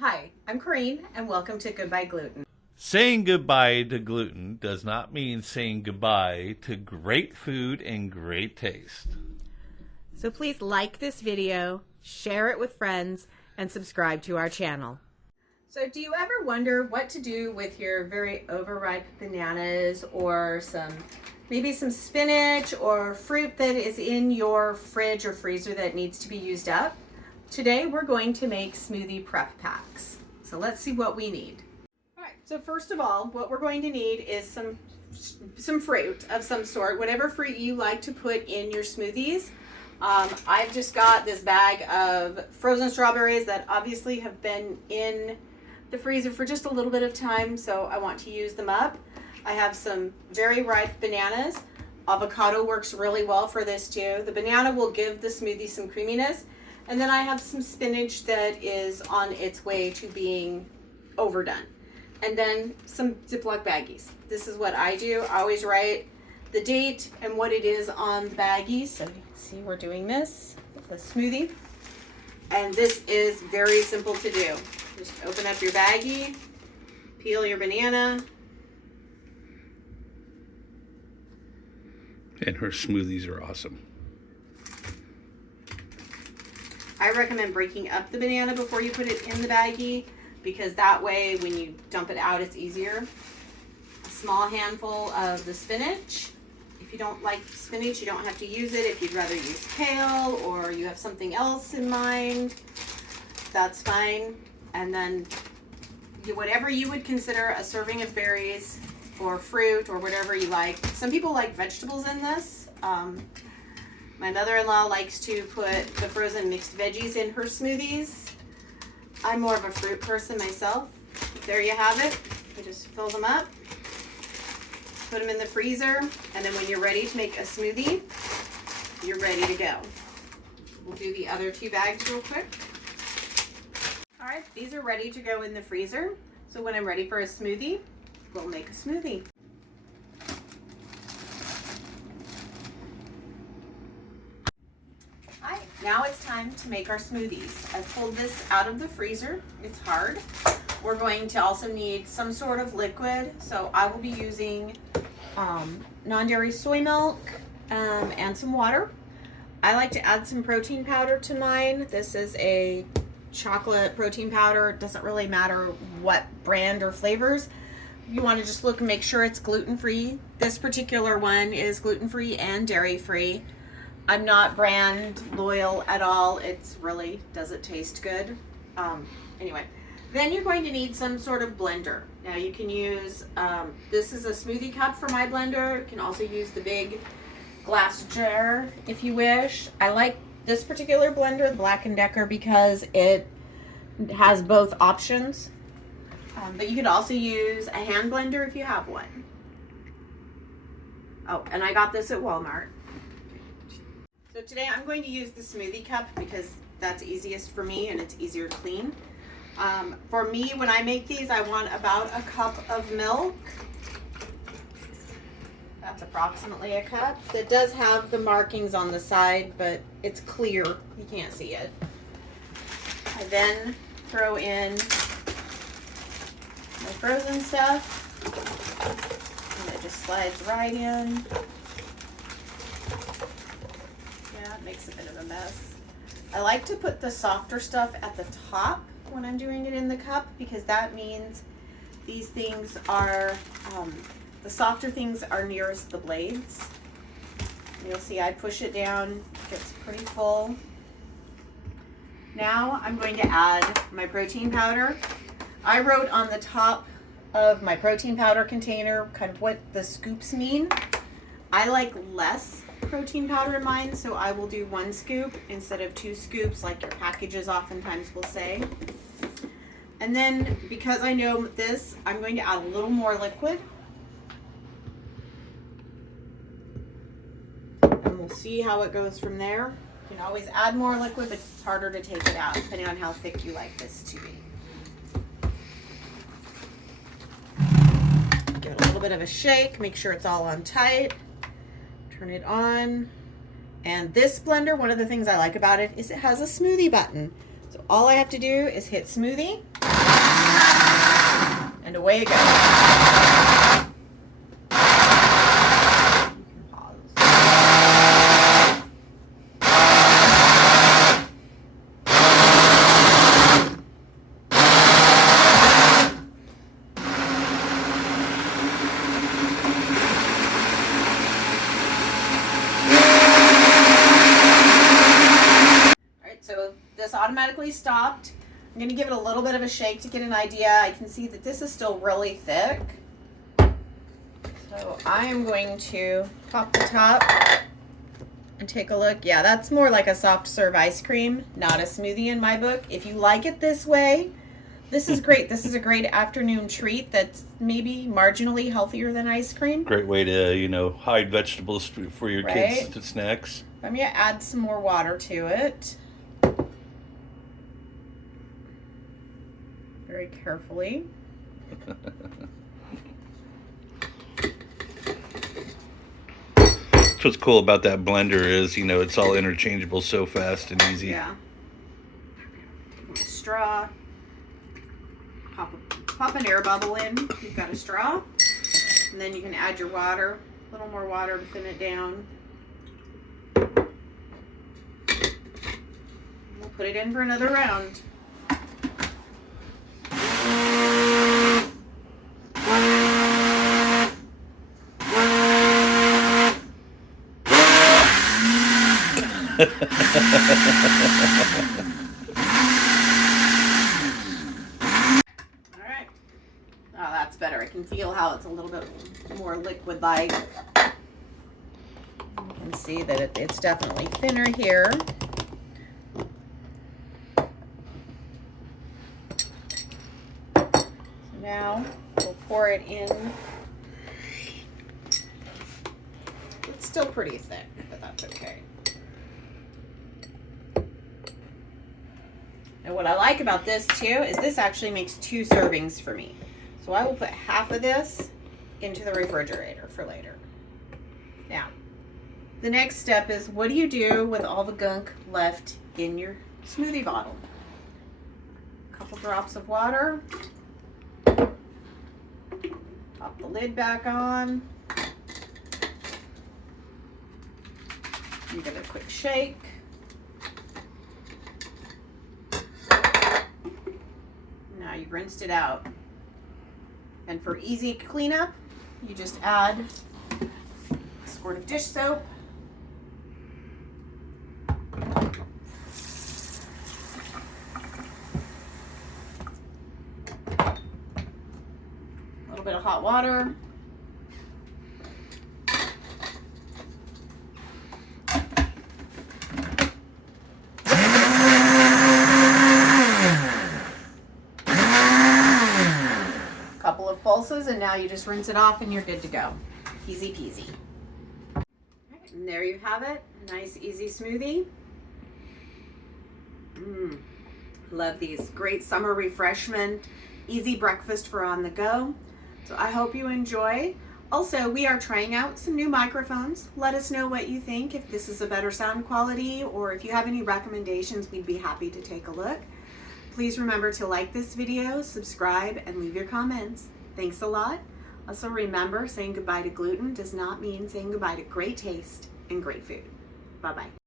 Hi, I'm Corrine, and welcome to Goodbye Gluten. Saying goodbye to gluten does not mean saying goodbye to great food and great taste. So please like this video, share it with friends, and subscribe to our channel. So do you ever wonder what to do with your very overripe bananas or maybe some spinach or fruit that is in your fridge or freezer that needs to be used up? Today we're going to make smoothie prep packs. So let's see what we need. All right, so first of all, what we're going to need is some fruit of some sort, whatever fruit you like to put in your smoothies. I've just got this bag of frozen strawberries that obviously have been in the freezer for just a little bit of time, so I want to use them up. I have some very ripe bananas. Avocado works really well for this too. The banana will give the smoothie some creaminess. And then I have some spinach that is on its way to being overdone. And then some Ziploc baggies. This is what I do. I always write the date and what it is on the baggies. So you can see we're doing this with the smoothie. And this is very simple to do. Just open up your baggie, peel your banana. And her smoothies are awesome. I recommend breaking up the banana before you put it in the baggie because that way when you dump it out it's easier. A small handful of the spinach. If you don't like spinach, you don't have to use it. If you'd rather use kale or you have something else in mind, that's fine. And then whatever you would consider a serving of berries or fruit or whatever you like. Some people like vegetables in this. My mother-in-law likes to put the frozen mixed veggies in her smoothies. I'm more of a fruit person myself. There you have it. You just fill them up, put them in the freezer, and then when you're ready to make a smoothie, you're ready to go. We'll do the other two bags real quick. All right, these are ready to go in the freezer. So when I'm ready for a smoothie, we'll make a smoothie. Now it's time to make our smoothies. I pulled this out of the freezer. It's hard. We're going to also need some sort of liquid. So I will be using non-dairy soy milk and some water. I like to add some protein powder to mine. This is a chocolate protein powder. It doesn't really matter what brand or flavors. You want to just look and make sure it's gluten-free. This particular one is gluten-free and dairy-free. I'm not brand loyal at all. It's really, does it taste good? Anyway, then you're going to need some sort of blender. Now you can use, this is a smoothie cup for my blender. You can also use the big glass jar if you wish. I like this particular blender, the Black & Decker, because it has both options. But you could also use a hand blender if you have one. Oh, and I got this at Walmart. So today I'm going to use the smoothie cup because that's easiest for me and it's easier to clean. For me, when I make these, I want about a cup of milk. That's approximately a cup. That does have the markings on the side, but it's clear. You can't see it. I then throw in my frozen stuff. And it just slides right in. Makes a bit of a mess. I like to put the softer stuff at the top when I'm doing it in the cup because that means these things are, the softer things are nearest the blades. You'll see I push it down, it gets pretty full. Now I'm going to add my protein powder. I wrote on the top of my protein powder container kind of what the scoops mean. I like less protein powder in mine, so I will do 1 scoop instead of 2 scoops like your packages oftentimes will say. And then because I know this, I'm going to add a little more liquid. And we'll see how it goes from there. You can always add more liquid, but it's harder to take it out depending on how thick you like this to be. Give it a little bit of a shake, make sure it's all on tight. Turn it on. And this blender, one of the things I like about it is it has a smoothie button. So all I have to do is hit smoothie, and away it goes. So this automatically stopped. I'm going to give it a little bit of a shake to get an idea. I can see that this is still really thick. So I am going to pop the top and take a look. Yeah, that's more like a soft serve ice cream, not a smoothie in my book. If you like it this way, this is great. This is a great afternoon treat that's maybe marginally healthier than ice cream. Great way to, hide vegetables for your kids to snacks. I'm going to add some more water to it. Very carefully. That's what's cool about that blender is, it's all interchangeable so fast and easy. Yeah. A straw. Pop an air bubble in. You've got a straw. And then you can add your water. A little more water to thin it down. We'll put it in for another round. All right. Oh, that's better. I can feel how it's a little bit more liquid-like. You can see that it's definitely thinner here. So now we'll pour it in. It's still pretty thick, but that's okay. And what I like about this too is this actually makes 2 servings for me. So I will put half of this into the refrigerator for later. Now, the next step is, what do you do with all the gunk left in your smoothie bottle? A couple drops of water. Pop the lid back on. And give it a quick shake. Now you've rinsed it out. And for easy cleanup, you just add a squirt of dish soap. A little bit of hot water. Couple of pulses, and now you just rinse it off and you're good to go. Easy peasy. All right, and there you have it. A nice easy smoothie. Love these. Great summer refreshment. Easy breakfast for on the go. So I hope you enjoy. Also, we are trying out some new microphones. Let us know what you think, if this is a better sound quality, or if you have any recommendations, we'd be happy to take a look. Please remember to like this video, subscribe, and leave your comments. Thanks a lot. Also remember, saying goodbye to gluten does not mean saying goodbye to great taste and great food. Bye-bye.